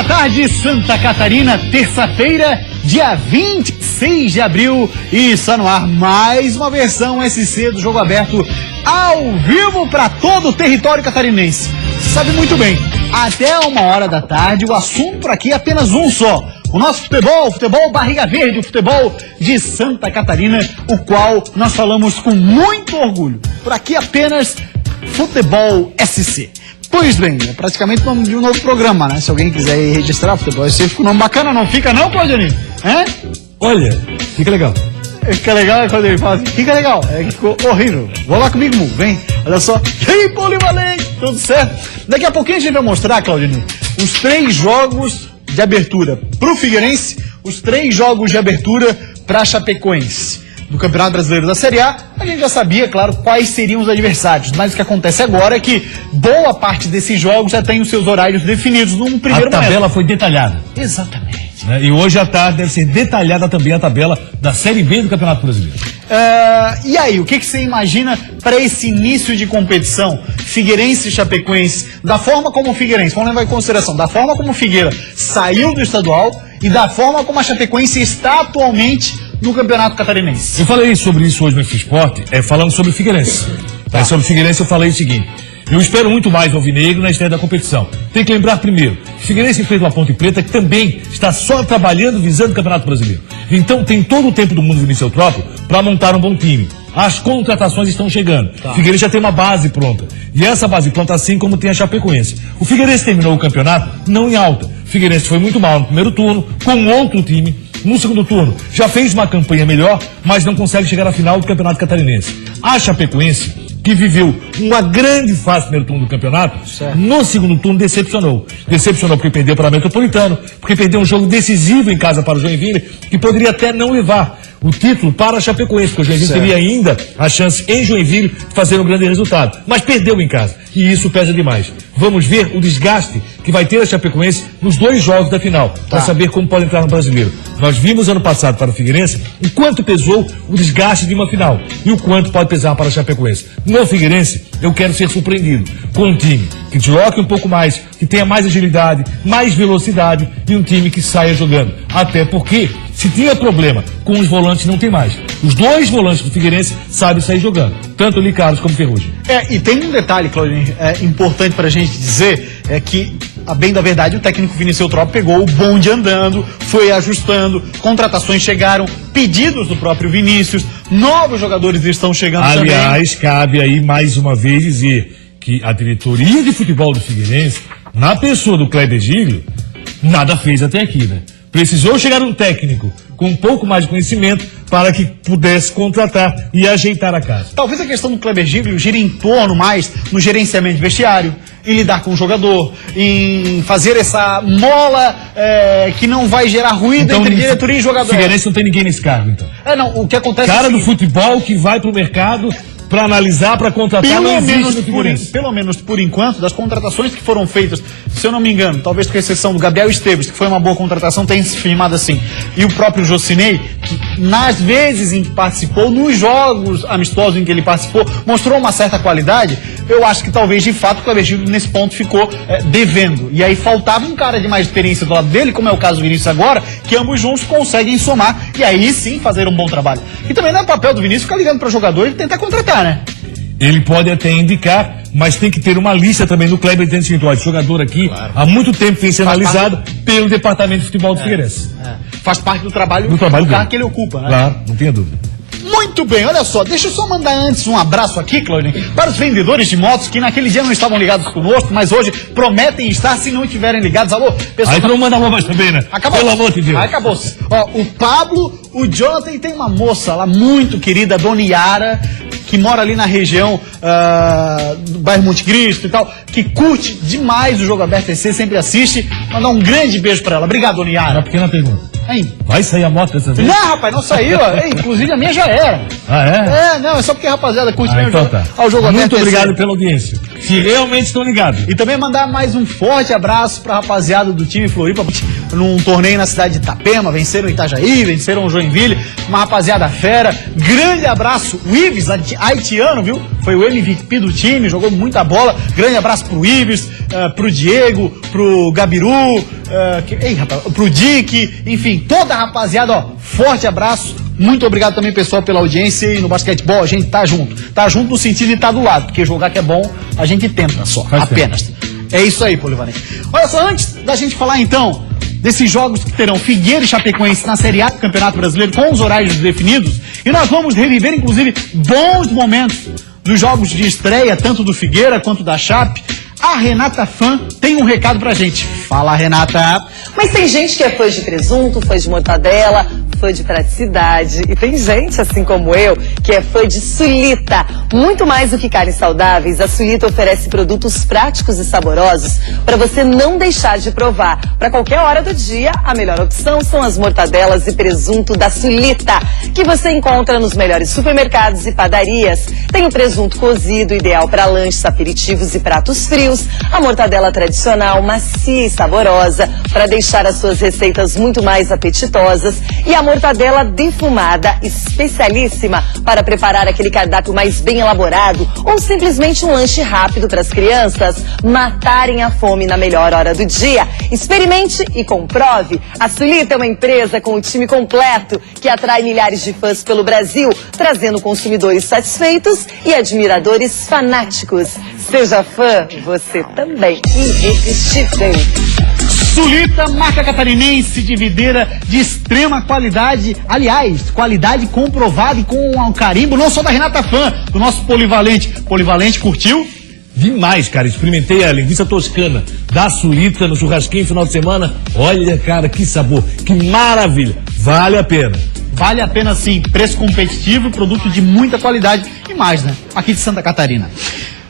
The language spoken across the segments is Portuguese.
Boa tarde, Santa Catarina, terça-feira, dia 26 de abril, e está no ar mais uma versão SC do Jogo Aberto, ao vivo para todo o território catarinense. Sabe muito bem, até 1h da tarde, o assunto por aqui é apenas um só. O nosso futebol barriga verde, o futebol de Santa Catarina, o qual nós falamos com muito orgulho. Por aqui apenas Futebol SC. Pois bem, é praticamente o nome de um novo programa, né? Se alguém quiser ir registrar Futebol SC, fica um nome bacana, não fica não, Claudionir? Olha, fica legal. Fica legal quando ele fala assim, fica legal. É que ficou horrível. Vou lá comigo, Mu, vem. Olha só. E aí, polivalente, tudo certo? Daqui a pouquinho a gente vai mostrar, Claudionir, os 3 jogos de abertura pro Figueirense, os 3 jogos de abertura pra Chapecoense. Do Campeonato Brasileiro da Série A, a gente já sabia, claro, quais seriam os adversários, mas o que acontece agora é que boa parte desses jogos já tem os seus horários definidos num primeiro momento. A tabela foi detalhada. Exatamente. E hoje à tarde deve ser detalhada também a tabela da Série B do Campeonato Brasileiro. E aí, o que você imagina para esse início de competição? Figueirense e Chapecoense, da forma como o Figueirense, vamos levar em consideração, da forma como o Figueira saiu do estadual e da forma como a Chapecoense está atualmente no Campeonato Catarinense. Eu falei sobre isso hoje no F-Sport, falando sobre o Figueirense. Sobre o Figueirense eu falei o seguinte: eu espero muito mais o Alvinegro na estreia da competição. Tem que lembrar primeiro, o Figueirense enfrenta uma Ponte Preta que também está só trabalhando visando o Campeonato Brasileiro. Então tem todo o tempo do mundo, Vinícius Eutrópio, para montar um bom time. As contratações estão chegando. O Figueirense já tem uma base pronta. E essa base pronta, assim como tem a Chapecoense. O Figueirense terminou o campeonato não em alta. O Figueirense foi muito mal no primeiro turno, com outro time. No segundo turno, já fez uma campanha melhor, mas não consegue chegar à final do Campeonato Catarinense. A Chapecoense, que viveu uma grande fase no primeiro turno do campeonato, no segundo turno decepcionou. Decepcionou porque perdeu para o Metropolitano, porque perdeu um jogo decisivo em casa para o Joinville, que poderia até não levar o título para a Chapecoense, porque o Joinville teria ainda a chance em Joinville de fazer um grande resultado. Mas perdeu em casa, e isso pesa demais. Vamos ver o desgaste que vai ter a Chapecoense nos 2 jogos da final, para saber como pode entrar no Brasileiro. Nós vimos ano passado para o Figueirense o quanto pesou o desgaste de uma final, e o quanto pode pesar para a Chapecoense. No Figueirense, eu quero ser surpreendido com um time que desloque um pouco mais, que tenha mais agilidade, mais velocidade, e um time que saia jogando. Até porque, se tinha problema com os volantes, não tem mais. Os 2 volantes do Figueirense sabem sair jogando, tanto o Carlos como o Ferrugem. E tem um detalhe, Claudinho, importante pra gente dizer, é que, a bem da verdade, o técnico Vinícius Eutrópio pegou o bonde andando, foi ajustando, contratações chegaram, pedidos do próprio Vinícius, novos jogadores estão chegando também. Aliás, cabe aí mais uma vez dizer que a diretoria de futebol do Figueirense, na pessoa do Kleber Giglio, nada fez até aqui, né? Precisou chegar um técnico com um pouco mais de conhecimento para que pudesse contratar e ajeitar a casa. Talvez a questão do Kleber Giglio gira em torno mais no gerenciamento de vestiário, em lidar com o jogador, em fazer essa mola que não vai gerar ruído então, entre diretoria e jogador. O Figueirense não tem ninguém nesse cargo, então. Não, o que acontece cara é do futebol que vai pro mercado para analisar, para contratar, pelo menos por enquanto, das contratações que foram feitas, se eu não me engano, talvez com exceção do Gabriel Esteves, que foi uma boa contratação, tem se firmado assim, e o próprio Jocinei, que nas vezes em que participou, nos jogos amistosos em que ele participou, mostrou uma certa qualidade. Eu acho que talvez, de fato, o Kleber Giglio nesse ponto ficou devendo. E aí faltava um cara de mais experiência do lado dele, como é o caso do Vinícius agora, que ambos juntos conseguem somar e aí sim fazer um bom trabalho. E também não é papel do Vinícius ficar ligando para jogador e tentar contratar, né? Ele pode até indicar, mas tem que ter uma lista também do Kleber dentro do seguinte: o jogador aqui, há muito tempo vem sendo analisado pelo Departamento de Futebol do Figueirense. Faz parte do trabalho que ele ocupa, né? Claro, não tenha dúvida. Muito bem, olha só, deixa eu só mandar antes um abraço aqui, Claudinho, para os vendedores de motos que naquele dia não estavam ligados conosco, mas hoje prometem estar se não estiverem ligados. Alô, pessoal. Aí tu não manda alô mais também, né? Acabou. Pelo amor de Deus. Acabou-se. Ó, o Pablo, o Jonathan, e tem uma moça lá muito querida, a Dona Yara, que mora ali na região do bairro Monte Cristo e tal, que curte demais o Jogo Aberto SC, sempre assiste. Mandar um grande beijo pra ela. Obrigado, Dona Yara. Uma pequena pergunta. Hein? Vai sair a moto dessa vez? Não, rapaz, não saiu. Inclusive a minha já era. Ah, é? Não, é só porque a rapaziada curte mesmo então tá. ao Jogo Aberto. Muito obrigado pela audiência. Se realmente estão ligados. E também mandar mais um forte abraço pra rapaziada do time Floripa, num torneio na cidade de Itapema, venceram Itajaí, venceram o Joinville, uma rapaziada fera. Grande abraço, o Ives, haitiano, viu? Foi o MVP do time, jogou muita bola. Grande abraço pro Ives, pro Diego, pro Gabiru, pro Dick, enfim, toda a rapaziada, ó, forte abraço. Muito obrigado também, pessoal, pela audiência. E no basquetebol a gente tá junto. Tá junto no sentido de estar do lado, porque jogar que é bom, a gente tenta só, apenas. É isso aí, Polivalente. Olha só, antes da gente falar então desses jogos que terão Figueira e Chapecoense na Série A do Campeonato Brasileiro com os horários definidos, e nós vamos reviver, inclusive, bons momentos dos jogos de estreia, tanto do Figueira quanto da Chape. A Renata Fã tem um recado pra gente. Fala, Renata. Mas tem gente que é fã de presunto, fã de mortadela, fã de praticidade. E tem gente, assim como eu, que é fã de Sulita. Muito mais do que carnes saudáveis, a Sulita oferece produtos práticos e saborosos para você não deixar de provar. Para qualquer hora do dia, a melhor opção são as mortadelas e presunto da Sulita, que você encontra nos melhores supermercados e padarias. Tem o presunto cozido, ideal para lanches, aperitivos e pratos frios. A mortadela tradicional, macia e saborosa, para deixar as suas receitas muito mais apetitosas. E a mortadela defumada, especialíssima para preparar aquele cardápio mais bem elaborado ou simplesmente um lanche rápido para as crianças matarem a fome na melhor hora do dia. Experimente e comprove. A Sulita é uma empresa com o time completo que atrai milhares de fãs pelo Brasil, trazendo consumidores satisfeitos e admiradores fanáticos. Seja fã, você também. Irresistível. Sulita, marca catarinense de videira de extrema qualidade. Aliás, qualidade comprovada e com um carimbo não só da Renata Fã, do nosso Polivalente. Polivalente, curtiu? Demais, cara. Experimentei a linguiça toscana da Sulita no churrasquinho final de semana. Olha, cara, que sabor, que maravilha. Vale a pena. Vale a pena sim. Preço competitivo, produto de muita qualidade e mais, né? Aqui de Santa Catarina.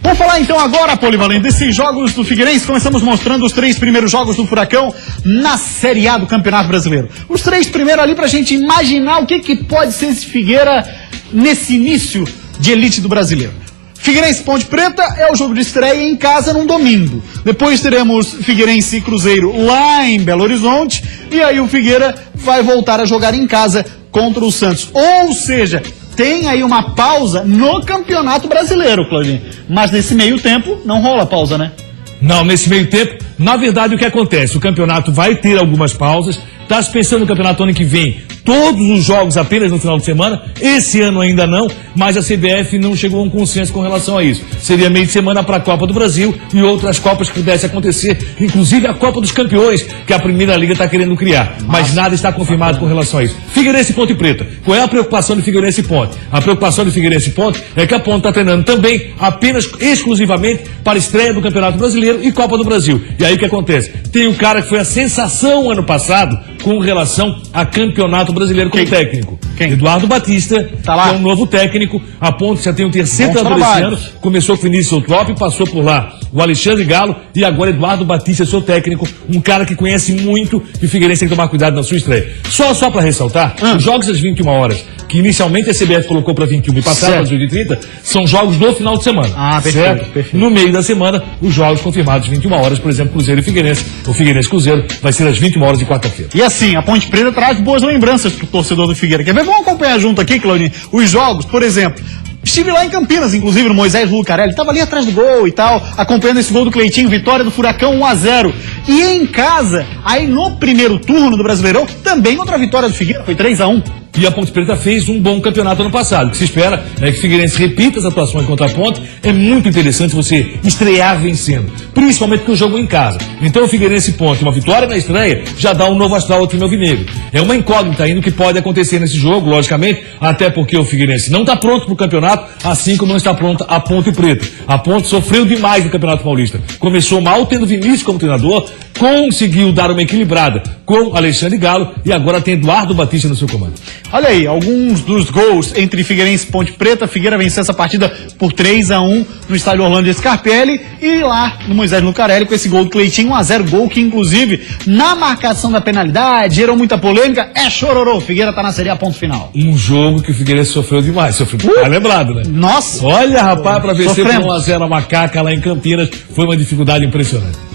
Vamos falar então agora, Polivalente, desses jogos do Figueirense. Começamos mostrando os 3 primeiros jogos do Furacão na Série A do Campeonato Brasileiro. Os 3 primeiros ali pra gente imaginar o que pode ser esse Figueira nesse início de elite do brasileiro. Figueirense Ponte Preta é o jogo de estreia em casa num domingo. Depois teremos Figueirense e Cruzeiro lá em Belo Horizonte. E aí o Figueira vai voltar a jogar em casa contra o Santos. Ou seja, tem aí uma pausa no Campeonato Brasileiro, Claudinho. Mas nesse meio tempo não rola pausa, né? Não, nesse meio tempo, na verdade o que acontece? O campeonato vai ter algumas pausas. Está se pensando no campeonato ano que vem, todos os jogos apenas no final de semana. Esse ano ainda não, mas a CBF não chegou a um consenso com relação a isso. Seria meio de semana para a Copa do Brasil e outras Copas que pudessem acontecer, inclusive a Copa dos Campeões, que a Primeira Liga está querendo criar. Mas nada está confirmado com relação a isso. Figueirense e Ponte Preta. Qual é a preocupação de Figueirense e Ponte? A preocupação de Figueirense e Ponte é que a Ponte está treinando também, apenas, exclusivamente, para a estreia do Campeonato Brasileiro e Copa do Brasil. E aí o que acontece? Tem um cara que foi a sensação ano passado com relação a Campeonato Brasileiro como técnico. Quem? Eduardo Batista, tá lá. que é um novo técnico. A Ponte já tem o terceiro treinador esse ano. Começou com o Vinícius Eutrop, passou por lá o Alexandre Galo e agora Eduardo Batista é seu técnico. Um cara que conhece muito e o Figueirense tem que tomar cuidado na sua estreia. Só para ressaltar, os jogos às 21 horas, que inicialmente a CBF colocou para 21 e passaram às 8h30, são jogos do final de semana. Ah, perfeito, perfeito. No meio da semana, os jogos confirmados 21 horas, por exemplo, Cruzeiro e Figueirense. O Figueirense Cruzeiro vai ser às 21 horas de quarta-feira. E assim, a Ponte Preta traz boas lembranças pro torcedor do Figueira. Quer ver? Vamos acompanhar junto aqui, Claudinho, os jogos, por exemplo. Estive lá em Campinas, inclusive, no Moisés Lucarelli. Tava ali atrás do gol e tal, acompanhando esse gol do Cleitinho, vitória do Furacão 1-0. E em casa, aí no primeiro turno do Brasileirão, também outra vitória do Figueira, foi 3-1. E a Ponte Preta fez um bom campeonato ano passado. O que se espera é que o Figueirense repita as atuações contra a Ponte. É muito interessante você estrear vencendo, principalmente porque o jogo é em casa. Então o Figueirense Ponte, uma vitória na estreia, já dá um novo astral ao time alvinegro. É uma incógnita ainda o que pode acontecer nesse jogo, logicamente, até porque o Figueirense não está pronto para o campeonato, assim como não está pronta a Ponte Preta. A Ponte sofreu demais no Campeonato Paulista. Começou mal tendo Vinícius como treinador, conseguiu dar uma equilibrada com Alexandre Galo e agora tem Eduardo Batista no seu comando. Olha aí, alguns dos gols entre Figueirense e Ponte Preta. Figueira venceu essa partida por 3-1 no estádio Orlando Scarpelli. E lá no Moisés Lucarelli com esse gol do Cleitinho, 1-0, gol que inclusive na marcação da penalidade gerou muita polêmica. É chororô, Figueira tá na Série A, ponto final. Um jogo que o Figueirense sofreu demais, tá lembrado, né? Nossa! Olha, rapaz, para vencer por 1-0 a Macaca lá em Campinas, foi uma dificuldade impressionante.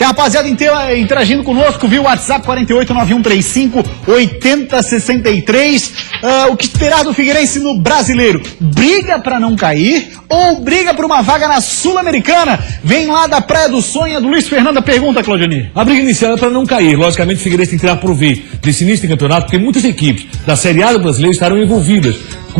Tem a rapaziada inteira interagindo conosco, viu? WhatsApp 489135-8063. O que esperar do Figueirense no Brasileiro? Briga pra não cair ou briga por uma vaga na Sul-Americana? Vem lá da Praia do Sonho, do Luiz Fernando a pergunta, Claudionir. A briga inicial é para não cair. Logicamente, o Figueirense tem que tirar proveito desse início de campeonato, porque muitas equipes da Série A do Brasileiro estarão envolvidas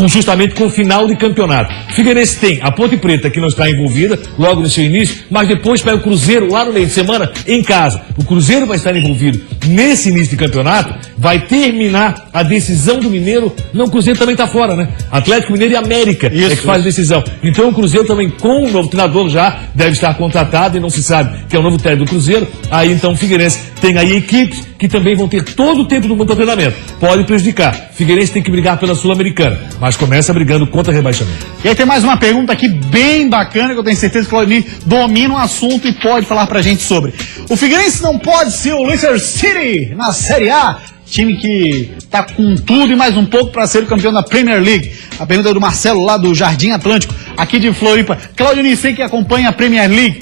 justamente com o final de campeonato. O Figueirense tem a Ponte Preta, que não está envolvida logo no seu início, mas depois pega o Cruzeiro lá no meio de semana em casa. O Cruzeiro vai estar envolvido nesse início de campeonato, vai terminar a decisão do Mineiro. Não, o Cruzeiro também está fora, né? Atlético Mineiro e América é que faz a decisão. Então o Cruzeiro também, com o novo treinador, já deve estar contratado e não se sabe que é o novo técnico do Cruzeiro. Aí então o Figueirense tem aí equipes que também vão ter todo o tempo do mundo para treinamento. Pode prejudicar. O Figueirense tem que brigar pela Sul-Americana, mas começa brigando contra rebaixamento. E aí tem mais uma pergunta aqui bem bacana, que eu tenho certeza que o Claudionir domina o assunto e pode falar pra gente sobre. O Figueirense não pode ser o Leicester City na Série A? Time que tá com tudo e mais um pouco para ser o campeão da Premier League. A pergunta é do Marcelo, lá do Jardim Atlântico, aqui de Floripa. Claudionir, sei que acompanha a Premier League.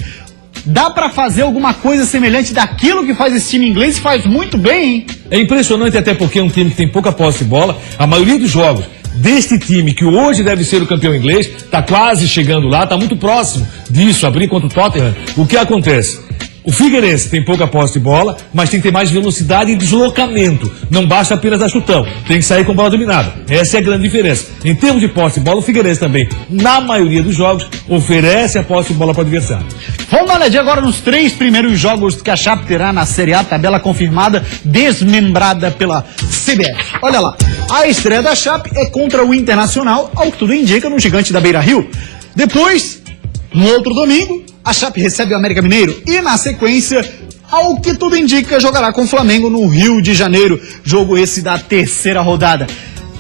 Dá pra fazer alguma coisa semelhante daquilo que faz esse time inglês e faz muito bem, hein? É impressionante, até porque é um time que tem pouca posse de bola. A maioria dos jogos deste time, que hoje deve ser o campeão inglês, está quase chegando lá, está muito próximo disso, abrir contra o Tottenham. O que acontece? O Figueirense tem pouca posse de bola, mas tem que ter mais velocidade e deslocamento. Não basta apenas dar chutão, tem que sair com bola dominada. Essa é a grande diferença. Em termos de posse de bola, o Figueirense também, na maioria dos jogos, oferece a posse de bola para o adversário. Vamos dar uma olhadinha agora nos 3 primeiros jogos que a Chape terá na Série A, tabela confirmada, desmembrada pela CBF. Olha lá, a estreia da Chape é contra o Internacional, ao que tudo indica, no Gigante da Beira-Rio. Depois, no outro domingo, a Chape recebe o América Mineiro e, na sequência, ao que tudo indica, jogará com o Flamengo no Rio de Janeiro. Jogo esse da 3ª rodada.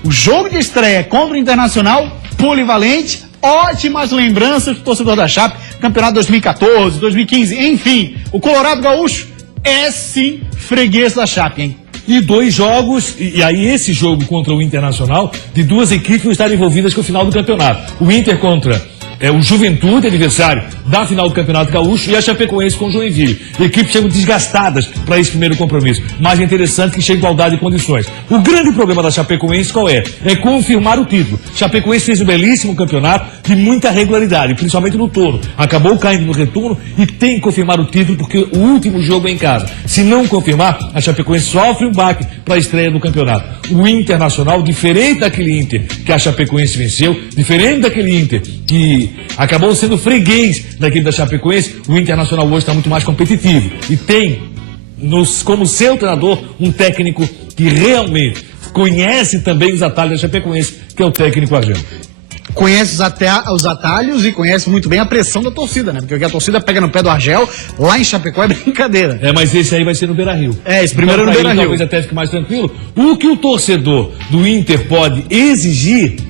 O jogo de estreia contra o Internacional, polivalente, ótimas lembranças do torcedor da Chape, campeonato 2014, 2015, enfim, o Colorado Gaúcho é sim freguês da Chape, hein? E 2 jogos, e aí esse jogo contra o Internacional, de 2 equipes que vão estar envolvidas com o final do campeonato. O Inter contra o Juventude, adversário da final do Campeonato Gaúcho, e a Chapecoense com o Joinville. Equipes chegam desgastadas para esse primeiro compromisso. Mas é interessante que chegue igualdade de condições. O grande problema da Chapecoense qual é? É confirmar o título. Chapecoense fez um belíssimo campeonato de muita regularidade, principalmente no turno. Acabou caindo no retorno e tem que confirmar o título porque o último jogo é em casa. Se não confirmar, a Chapecoense sofre um baque para a estreia do campeonato. O Internacional, diferente daquele Inter que a Chapecoense venceu, diferente daquele Inter que acabou sendo freguês da equipe da Chapecoense, o Internacional hoje está muito mais competitivo e tem como seu treinador um técnico que realmente conhece também os atalhos da Chapecoense, que é o técnico Argel. Conhece os atalhos e conhece muito bem a pressão da torcida, né? Porque o que a torcida pega no pé do Argel, lá em Chapecó é brincadeira. Mas esse aí vai ser no Beira-Rio. Esse primeiro então, no Beira-Rio. Talvez até fique mais tranquilo. O que o torcedor do Inter pode exigir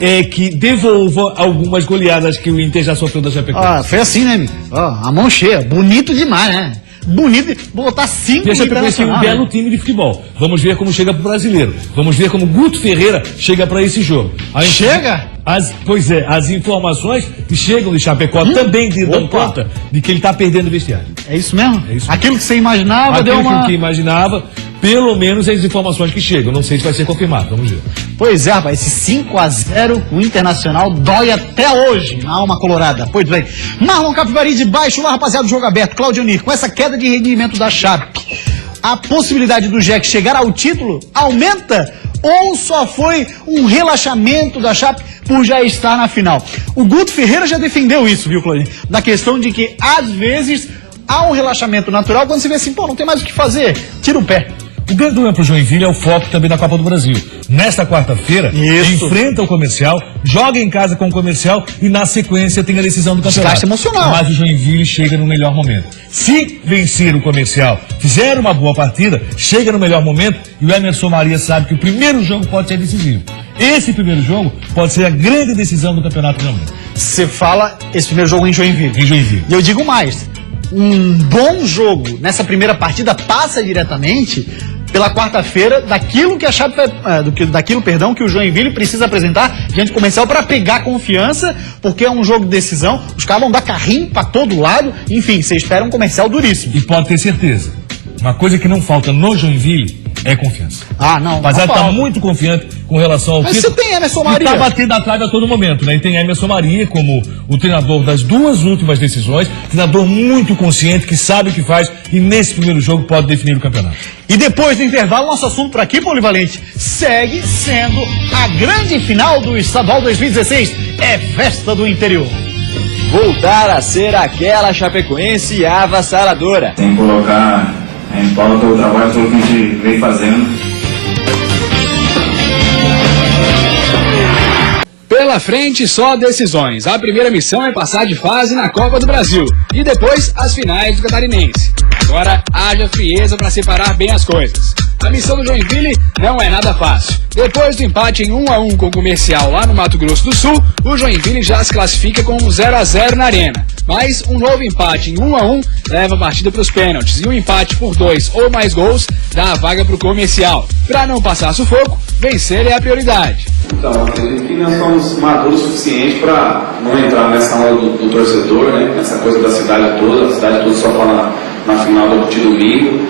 é que devolva algumas goleadas que o Inter já sofreu da Chapecoense. Foi assim, né, amigo? A mão cheia. Bonito demais, né? Bonito. Botar 5 E a Chapecoense tem um belo time de futebol. Vamos ver como chega pro brasileiro. Vamos ver como Guto Ferreira chega para esse jogo. Chega? Pois é, as informações que chegam de Chapecó também dão conta de que ele tá perdendo o vestiário. É isso mesmo? É isso. Aquilo que você imaginava deu uma... Aquilo que imaginava, pelo menos as informações que chegam. Não sei se vai ser confirmado, vamos ver. Pois é, rapaz, esse 5-0 o Internacional dói até hoje na alma colorada. Pois bem, Marlon Capivari de baixo lá, rapaziada, do jogo aberto. Claudionir, com essa queda de rendimento da Chape, a possibilidade do Jack chegar ao título aumenta ou só foi um relaxamento da Chape por já estar na final? O Guto Ferreira já defendeu isso, viu, Claudionir? Da questão de que, às vezes, há um relaxamento natural quando você vê assim, não tem mais o que fazer, tira o pé. O grande problema para o Joinville é o foco também da Copa do Brasil. Nesta quarta-feira, enfrenta o Comercial, joga em casa com o Comercial e na sequência tem a decisão do campeonato. Desgaste emocional. Mas o Joinville chega no melhor momento. Se vencer o Comercial, fizer uma boa partida, chega no melhor momento e o Emerson Maria sabe que o primeiro jogo pode ser decisivo. Esse primeiro jogo pode ser a grande decisão do campeonato realmente. Você fala esse primeiro jogo em Joinville. Em Joinville. E eu digo mais, um bom jogo nessa primeira partida passa diretamente pela quarta-feira daquilo que a Chape, que o Joinville precisa apresentar diante do Comercial para pegar confiança, porque é um jogo de decisão, os caras vão dar carrinho para todo lado, enfim, você espera um Comercial duríssimo. E pode ter certeza, uma coisa que não falta no Joinville é confiança. Ah, não. O rapaziada tá muito confiante com relação ao Mas título. você tem Emerson Maria. E tá batendo atrás a todo momento, né? E tem Emerson Maria como o treinador das duas últimas decisões, treinador muito consciente, que sabe o que faz e nesse primeiro jogo pode definir o campeonato. E depois do intervalo, nosso assunto por aqui, Polivalente, segue sendo a grande final do Estadual 2016. É Festa do Interior. Voltar a ser aquela chapecoense avassaladora. Tem que colocar em pauta o trabalho todo que a gente vem fazendo. Pela frente, só decisões. A primeira missão é passar de fase na Copa do Brasil e depois as finais do Catarinense. Agora, haja frieza para separar bem as coisas. A missão do Joinville não é nada fácil. Depois do empate em 1-1 com o Comercial lá no Mato Grosso do Sul, o Joinville já se classifica com um 0-0 na arena. Mas um novo empate em 1-1 leva a partida para os pênaltis e um empate por 2 ou mais gols dá a vaga para o Comercial. Para não passar sufoco, vencer é a prioridade. Então, acredito que nós somos maduros o suficiente para não entrar nessa onda do torcedor, né? Nessa coisa da cidade toda, a cidade toda só fala na final de domingo.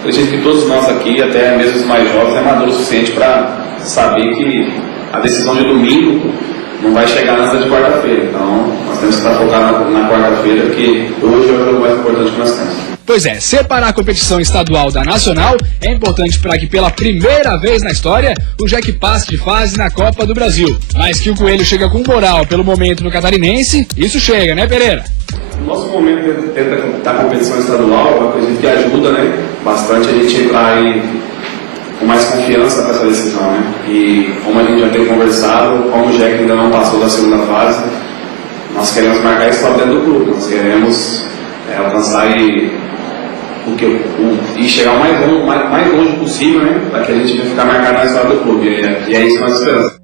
Acredito que todos nós aqui, até mesmo os mais jovens, é maduro o suficiente para saber que a decisão de domingo não vai chegar antes de quarta-feira. Então, nós temos que estar focados na quarta-feira, porque hoje é o jogo mais importante que nós temos. Pois é, separar a competição estadual da nacional é importante para que pela primeira vez na história o Jack passe de fase na Copa do Brasil. Mas que o Coelho chega com moral pelo momento no Catarinense, isso chega, né, Pereira? O nosso momento dentro da competição estadual, eu acredito que ajuda, né, bastante a gente entrar aí com mais confiança para essa decisão, né? E como a gente já tem conversado, como o Jack ainda não passou da segunda fase, nós queremos marcar isso para dentro do clube, nós queremos alcançar e chegar o mais longe possível, né? Para que a gente ficar marcado na história do clube. E é isso que nós esperamos.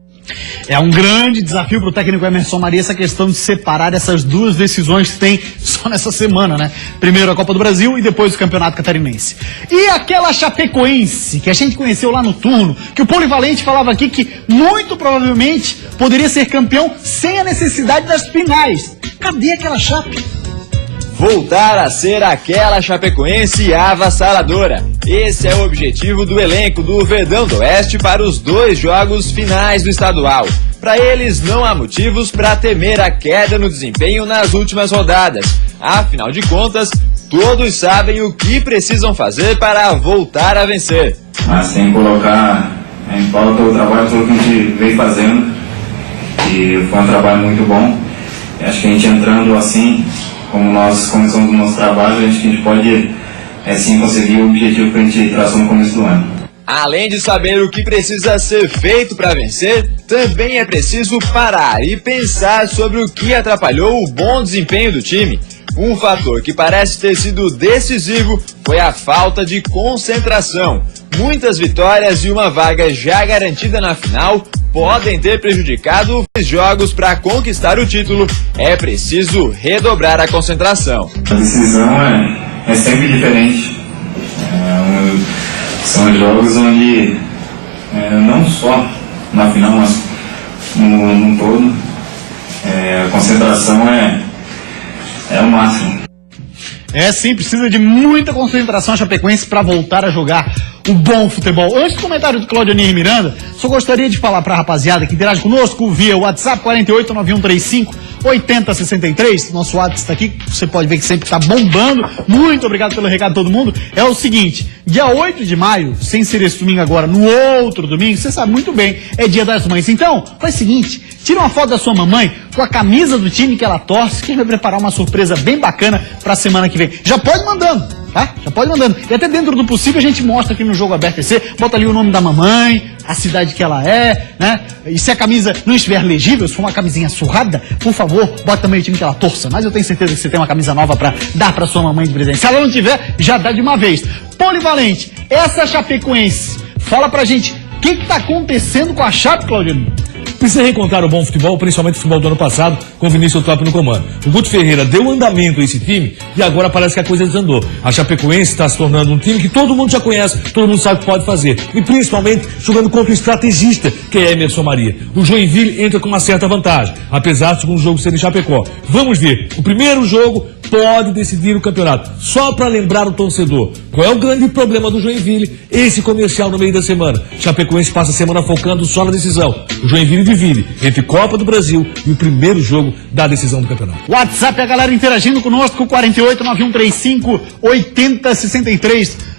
É um grande desafio para o técnico Emerson Maria essa questão de separar essas duas decisões que tem só nessa semana, né? Primeiro a Copa do Brasil e depois o Campeonato Catarinense. E aquela Chapecoense que a gente conheceu lá no turno, que o Polivalente falava aqui que muito provavelmente poderia ser campeão sem a necessidade das finais. Cadê aquela Chape? Voltar a ser aquela chapecoense avassaladora. Esse é o objetivo do elenco do Verdão do Oeste para os 2 jogos finais do estadual. Para eles, não há motivos para temer a queda no desempenho nas últimas rodadas. Afinal de contas, todos sabem o que precisam fazer para voltar a vencer. Mas tem que colocar em pauta o trabalho todo que a gente vem fazendo. E foi um trabalho muito bom. E acho que a gente entrando assim, como nós começamos o nosso trabalho, acho que a gente pode sim conseguir o objetivo que a gente traçou no começo do ano. Além de saber o que precisa ser feito para vencer, também é preciso parar e pensar sobre o que atrapalhou o bom desempenho do time. Um fator que parece ter sido decisivo foi a falta de concentração. Muitas vitórias e uma vaga já garantida na final podem ter prejudicado os jogos. Para conquistar o título, é preciso redobrar a concentração. A decisão é sempre diferente. São jogos onde, não só na final, mas no todo, a concentração é o máximo. É sim, precisa de muita concentração a Chapecoense para voltar a jogar o bom futebol. Antes do comentário do Claudio Nir Miranda, só gostaria de falar para a rapaziada que interage conosco via WhatsApp 4891358063. Nosso WhatsApp está aqui, você pode ver que sempre está bombando. Muito obrigado pelo recado de todo mundo. É o seguinte, dia 8 de maio, sem ser esse domingo agora, no outro domingo, você sabe muito bem, é dia das mães. Então, faz o seguinte, tira uma foto da sua mamãe com a camisa do time que ela torce, que vai preparar uma surpresa bem bacana para a semana que vem. Já pode mandando, tá? Já pode mandando. E até dentro do possível a gente mostra aqui no Jogo Aberto EC, bota ali o nome da mamãe, a cidade que ela é, né? E se a camisa não estiver legível, se for uma camisinha surrada, por favor, bota também o time que ela torça. Mas eu tenho certeza que você tem uma camisa nova para dar para sua mamãe de presente. Se ela não tiver, já dá de uma vez. Polivalente, essa Chapecoense, fala pra gente, o que tá acontecendo com a Chape, Claudinho? precisa reencontrar o bom futebol, principalmente o futebol do ano passado, com o Vinícius Eutrópio no comando. O Guto Ferreira deu andamento a esse time e agora parece que a coisa desandou. A Chapecoense está se tornando um time que todo mundo já conhece, todo mundo sabe o que pode fazer. E principalmente jogando contra o estrategista, que é Emerson Maria. O Joinville entra com uma certa vantagem, apesar do segundo jogo ser em Chapecó. Vamos ver, o primeiro jogo pode decidir o campeonato. Só para lembrar o torcedor, qual é o grande problema do Joinville? Esse comercial no meio da semana. Chapecoense passa a semana focando só na decisão. O Joinville divide entre Copa do Brasil e o primeiro jogo da decisão do campeonato. WhatsApp, a galera interagindo conosco, 4891358063.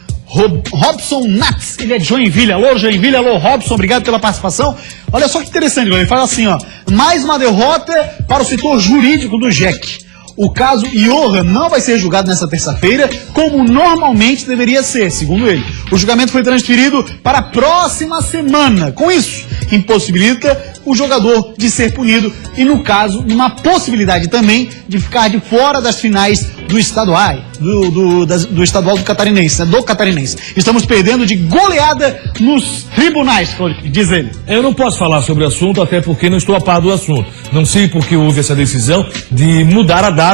Robson Nats, ele é de Joinville. Alô, Joinville, alô, Robson, obrigado pela participação. Olha só que interessante, ele fala assim, ó, mais uma derrota para o setor jurídico do JEC. O caso Johan não vai ser julgado nessa terça-feira, como normalmente deveria ser, segundo ele. O julgamento foi transferido para a próxima semana. Com isso, impossibilita o jogador de ser punido e, no caso, uma possibilidade também de ficar de fora das finais do estadual, do estadual do Catarinense, né? Do Catarinense. Estamos perdendo de goleada nos tribunais, diz ele. Eu não posso falar sobre o assunto, até porque não estou a par do assunto. Não sei porque houve essa decisão de mudar a data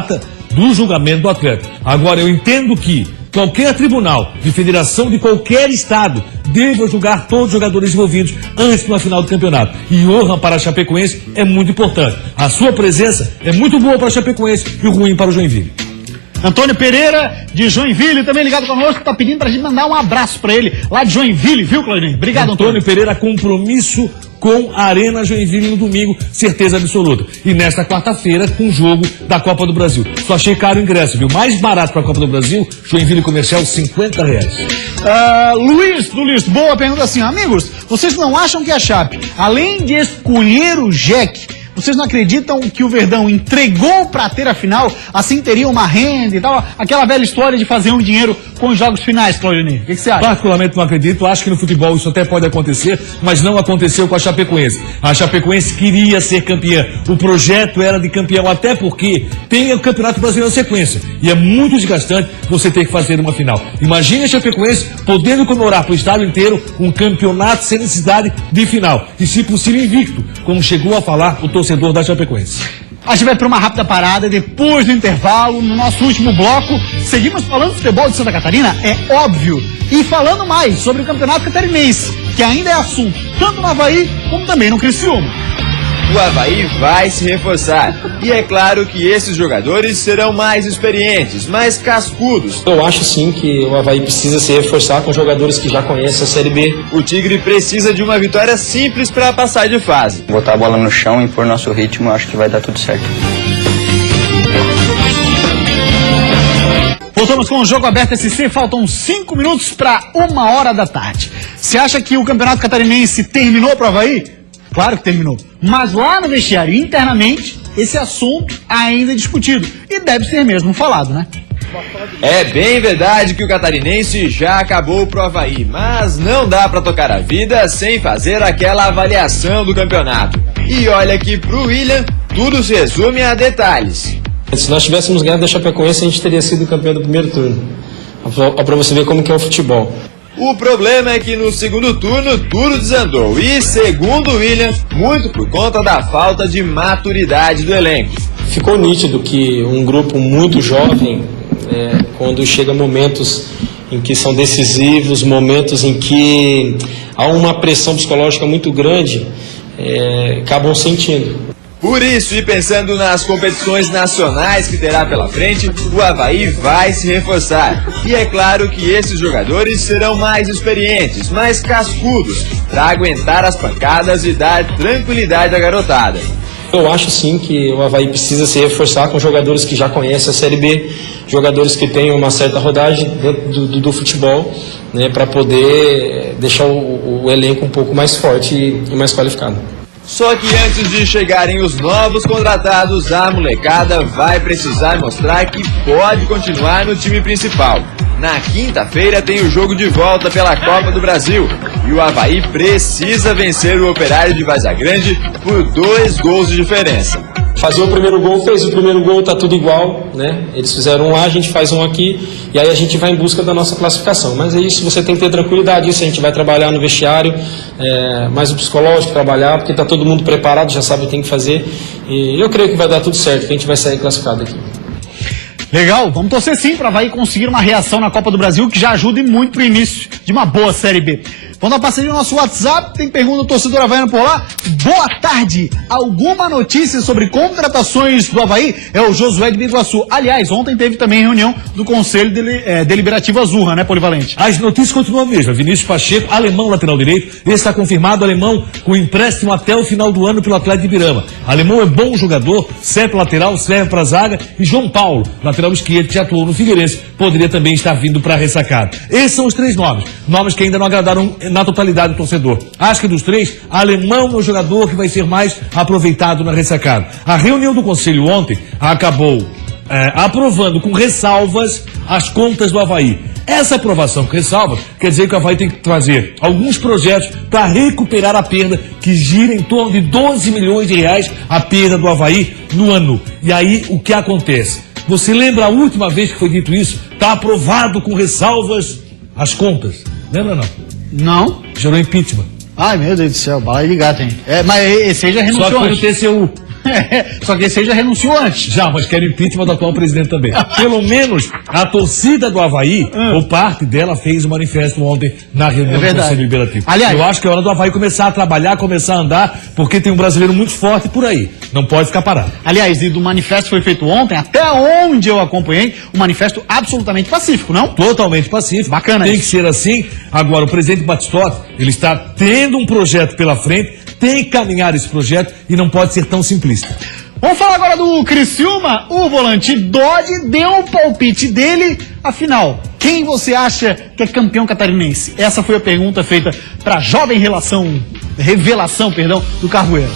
do julgamento do atleta. Agora, eu entendo que qualquer tribunal de federação de qualquer estado deve julgar todos os jogadores envolvidos antes de uma final do campeonato. E honra para a Chapecoense é muito importante. A sua presença é muito boa para a Chapecoense e ruim para o Joinville. Antônio Pereira, de Joinville, também ligado conosco, está pedindo para a gente mandar um abraço para ele, lá de Joinville, viu, Claudinho? Obrigado, Antônio Pereira, compromisso com a Arena Joinville no domingo, certeza absoluta. E nesta quarta-feira, com o jogo da Copa do Brasil. Só achei caro o ingresso, viu? Mais barato para a Copa do Brasil, Joinville Comercial, R$50. Luiz, do Lisboa, pergunta assim, amigos, vocês não acham que a Chape, além de escolher o JEC, vocês não acreditam que o Verdão entregou para ter a final, assim teria uma renda e tal? Aquela velha história de fazer um dinheiro com os jogos finais, Claudinei. O que você acha? Particularmente não acredito, acho que no futebol isso até pode acontecer, mas não aconteceu com a Chapecoense. A Chapecoense queria ser campeã, o projeto era de campeão, até porque tem o Campeonato Brasileiro na sequência, e é muito desgastante você ter que fazer uma final. Imagine a Chapecoense podendo comemorar para o estado inteiro um campeonato sem necessidade de final, e se possível invicto, como chegou a falar o torcedor da Chapecoense. A gente vai para uma rápida parada, depois do intervalo, no nosso último bloco, seguimos falando do futebol de Santa Catarina, é óbvio, e falando mais sobre o Campeonato Catarinense, que ainda é assunto, tanto no Avaí, como também no Criciúma. O Avaí vai se reforçar. E é claro que esses jogadores serão mais experientes, mais cascudos. Eu acho sim que o Avaí precisa se reforçar com jogadores que já conhecem a Série B. O Tigre precisa de uma vitória simples para passar de fase. Botar a bola no chão e pôr nosso ritmo, acho que vai dar tudo certo. Voltamos com o Jogo Aberto SC, faltam 5 minutos para 1h da tarde. Você acha que o Campeonato Catarinense terminou para o Avaí? Claro que terminou. Mas lá no vestiário, internamente, esse assunto ainda é discutido. E deve ser mesmo falado, né? É bem verdade que o catarinense já acabou pro Avaí, mas não dá pra tocar a vida sem fazer aquela avaliação do campeonato. E olha que pro William, tudo se resume a detalhes. Se nós tivéssemos ganhado da Chapecoense, a gente teria sido campeão do primeiro turno. Pra você ver como que é o futebol. O problema é que no segundo turno tudo desandou e, segundo o William, muito por conta da falta de maturidade do elenco. Ficou nítido que um grupo muito jovem, quando chega momentos em que são decisivos, momentos em que há uma pressão psicológica muito grande, acabam sentindo. Por isso, e pensando nas competições nacionais que terá pela frente, o Avaí vai se reforçar. E é claro que esses jogadores serão mais experientes, mais cascudos, para aguentar as pancadas e dar tranquilidade à garotada. Eu acho sim que o Avaí precisa se reforçar com jogadores que já conhecem a Série B, jogadores que têm uma certa rodagem dentro do futebol, né, para poder deixar o elenco um pouco mais forte e mais qualificado. Só que antes de chegarem os novos contratados, a molecada vai precisar mostrar que pode continuar no time principal. Na quinta-feira tem o jogo de volta pela Copa do Brasil e o Avaí precisa vencer o Operário de Varza Grande por 2 gols de diferença. fazer o primeiro gol, fez o primeiro gol, tá tudo igual, né? Eles fizeram um lá, a gente faz um aqui, e aí a gente vai em busca da nossa classificação. Mas é isso, você tem que ter tranquilidade, isso a gente vai trabalhar no vestiário, mais o psicológico trabalhar, porque tá todo mundo preparado, já sabe o que tem que fazer, e eu creio que vai dar tudo certo, que a gente vai sair classificado aqui. Legal, vamos torcer sim para vai conseguir uma reação na Copa do Brasil que já ajude muito pro início de uma boa Série B. Vamos dar passadinha no nosso WhatsApp, tem pergunta do torcedor havaiano por lá. Boa tarde, alguma notícia sobre contratações do Avaí? É o Josué de Biguaçu. Aliás, ontem teve também reunião do Conselho Deliberativo Azurra, né, Polivalente? As notícias continuam a mesma. Vinícius Pacheco, alemão lateral direito, esse está confirmado, alemão com empréstimo até o final do ano pelo Atlético de Ibirama. Alemão é bom jogador, serve lateral, serve para zaga, e João Paulo, lateral esquerdo, que atuou no Figueirense, poderia também estar vindo para a ressacada. Esses são os 3 nomes que ainda não agradaram na totalidade do torcedor. Acho que dos 3, alemão é o jogador que vai ser mais aproveitado na ressacada. A reunião do Conselho ontem acabou aprovando com ressalvas as contas do Avaí. Essa aprovação com ressalvas quer dizer que o Avaí tem que trazer alguns projetos para recuperar a perda, que gira em torno de 12 milhões de reais a perda do Avaí no ano. E aí, o que acontece? Você lembra a última vez que foi dito isso? Está aprovado com ressalvas as contas. Lembra não? Não. Gerou impeachment. Ai, meu Deus do céu, bala de gato, hein? Mas esse aí já renunciou Só que foi no antes. TCU. Só que esse aí já renunciou antes. Já, mas quero impeachment do atual presidente também. Pelo menos a torcida do Avaí, ou parte dela, fez um manifesto ontem na reunião do Conselho Deliberativo. Aliás, eu acho que é hora do Avaí começar a trabalhar, começar a andar, porque tem um brasileiro muito forte por aí. Não pode ficar parado. Aliás, e do manifesto foi feito ontem, até onde eu acompanhei, um manifesto absolutamente pacífico, não? Totalmente pacífico. Bacana Tem isso. que ser assim. Agora, o presidente Batistotti, ele está tendo um projeto pela frente, tem que caminhar esse projeto e não pode ser tão simplista. Vamos falar agora do Criciúma. O volante Dodge deu o palpite dele. Afinal, quem você acha que é campeão catarinense? Essa foi a pergunta feita para a jovem revelação do Carvoeiro.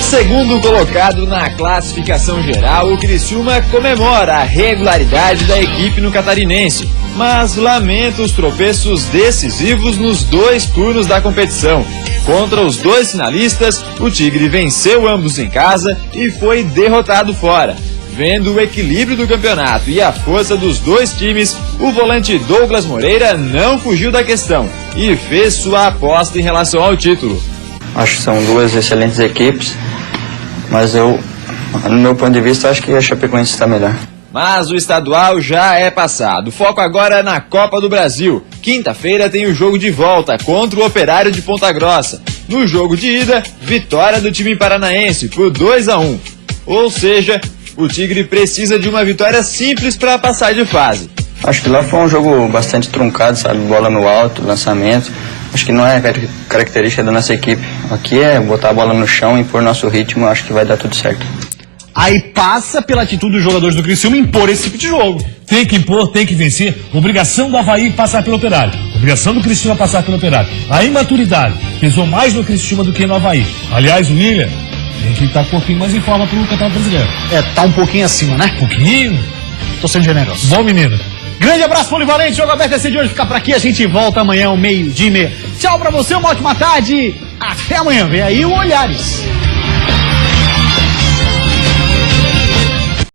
Segundo colocado na classificação geral, o Criciúma comemora a regularidade da equipe no catarinense, mas lamenta os tropeços decisivos nos 2 turnos da competição. Contra os 2 finalistas, o Tigre venceu ambos em casa e foi derrotado fora. Vendo o equilíbrio do campeonato e a força dos 2 times, o volante Douglas Moreira não fugiu da questão e fez sua aposta em relação ao título. Acho que são 2 excelentes equipes, mas no meu ponto de vista, acho que a Chapecoense está melhor. Mas o estadual já é passado. O foco agora é na Copa do Brasil. Quinta-feira tem o jogo de volta contra o Operário de Ponta Grossa. No jogo de ida, vitória do time paranaense por 2-1. Ou seja, o Tigre precisa de uma vitória simples para passar de fase. Acho que lá foi um jogo bastante truncado, sabe? Bola no alto, lançamento. Acho que não é característica da nossa equipe. Aqui é botar a bola no chão, impor nosso ritmo, acho que vai dar tudo certo. Aí passa pela atitude dos jogadores do Criciúma impor esse tipo de jogo. Tem que impor, tem que vencer. Obrigação do Avaí passar pelo Operário. Obrigação do Criciúma passar pelo Operário. A imaturidade pesou mais no Criciúma do que no Avaí. Aliás, o William tem que estar um pouquinho mais em forma pro Campeonato Brasileiro. Tá um pouquinho acima, né? Um pouquinho. Tô sendo generoso. Bom, menino. Grande abraço, Polivalente. Jogo aberto esse de hoje fica por aqui. A gente volta amanhã ao 12:30. Tchau pra você, uma ótima tarde. Até amanhã. Vem aí o Olhares.